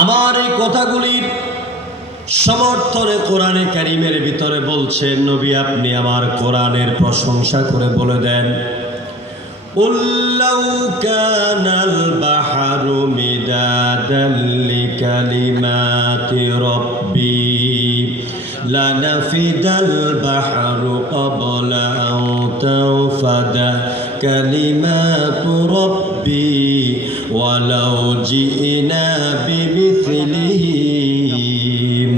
আমার এই কথাগুলির সমর্থনে কোরআনে কারীমের ভিতরে বলছেন নবী আপনি আমার কোরআনের প্রশংসা করে বলে দেন قُلْ لَوْ كَانَ الْبَحْرُ مِدَادًا لِكَلِمَاتِ رَبِّي لَنَفِدَ الْبَحْرُ قَبْلَ أَنْ تَنْفَدَ كَلِمَاتُ رَبِّي وَلَوْ جِئْنَا بِمِثْلِهِ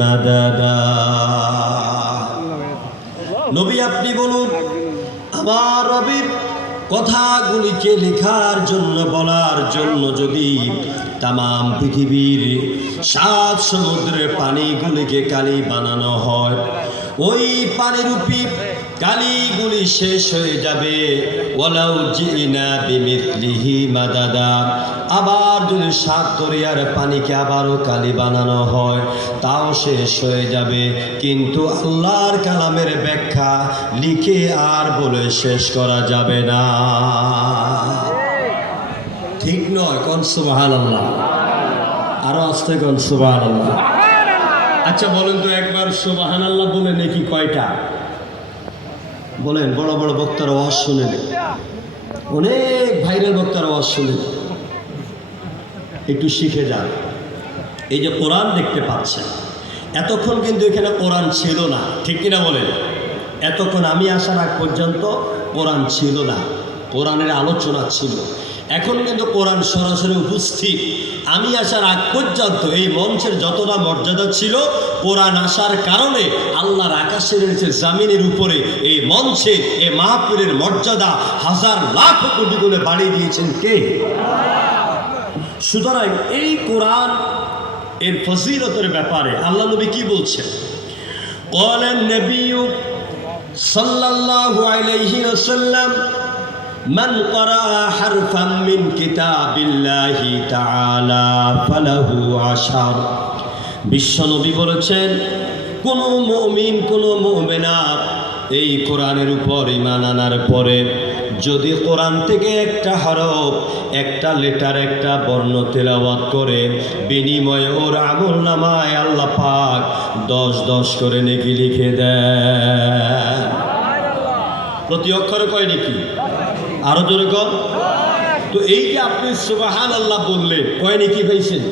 مَدَدًا নবী আপনি বলুন আমার রবের কথাগুলিকে লেখার জন্য বলার জন্য যদি তামাম পৃথিবীর 7 সমুদ্রের পানিগুলিকে কালি বানানো হয় ওই পানিরূপী কালিগুলি শেষ হয়ে যাবে ওয়ালাউ জিনা বিমিথলিহি মাদাদা আবার যদি 7 দরিয়ার পানিকে আবারও কালি বানানো হয় তাও শেষ হয়ে যাবে কিন্তু আল্লাহর কালামের ব্যাখ্যা লিখে আর বলে শেষ করা যাবে না ঠিক নয় কোন সুবহানাল্লাহ আরো আস্তে কোন সুবহানাল্লাহ আচ্ছা বলেন তো একবার সুবহানাল্লাহ বলে নাকি কয়টা বলেন বড় বড় বক্তার আওয়াজ শুনেন অনেক ভাইরাল বক্তার আওয়াজ শুনেন একটু শিখে যান এই যে কোরআন দেখতে পাচ্ছেন এতক্ষণ কিন্তু এখানে কোরআন ছিল না ঠিক কিনা বলেন এতক্ষণ আমি আসার আগ পর্যন্ত কোরআন ছিল না কোরআনের আলোচনা ছিল এখন কিন্তু কোরআন সরাসরি উপস্থিত আমি আসার আগ পর্যন্ত এই মঞ্চের যতটা মর্যাদা ছিল কোরআন আসার কারণে আল্লাহর আকাশের নিচে জামিনের উপরে এই মঞ্চে এই মাহফিলের মর্যাদা হাজার লাখ কোটি গুণে বাড়িয়ে দিয়েছেন কে সুতরাং এই কোরআন এর ফজিলতের ব্যাপারে আল্লাহ নবী কি বলছেন ক্বালান নবী সাল্লাল্লাহু আলাইহি ওয়াসাল্লাম মান ক্বারা হারফান মিন কিতাবিল্লাহি তাআলা ফালাহু আশার বিশ্ব নবী বলেছেন কোন মুমিন কোন মুমিনা এই কোরআনের উপর ঈমান আনার পরে যদি কোরআন থেকে একটা হরফ একটা লেটার একটা বর্ণ তেলাওয়াত করে বিনিময়ে ওর আমলনামায় আল্লাহ পাক 10 করে নেকি লিখে দেন প্রতি অক্ষরে কয় নেকি আরো জোরে কর তো এই যে আপনি সুবহানাল্লাহ বললেন কয় নেকি পাইছেন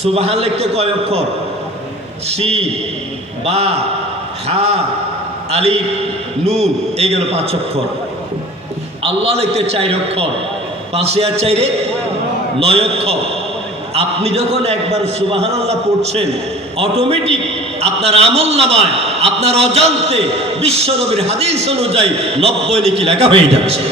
সুবহান লিখতে কয় অক্ষর সিন বা হা আলিফ নুন এইগুলো 5 অক্ষর আল্লাহ লিখতে 4 অক্ষর 5 আর 4 9 অক্ষর আপনি যখন একবার সুবহানাল্লাহ পড়ছেন অটোমেটিক আপনার আমলনামায় আপনার অজান্তে বিশ্ব নবীর হাদিস অনুযায়ী 90 নেকি লেখা হয়ে যাচ্ছে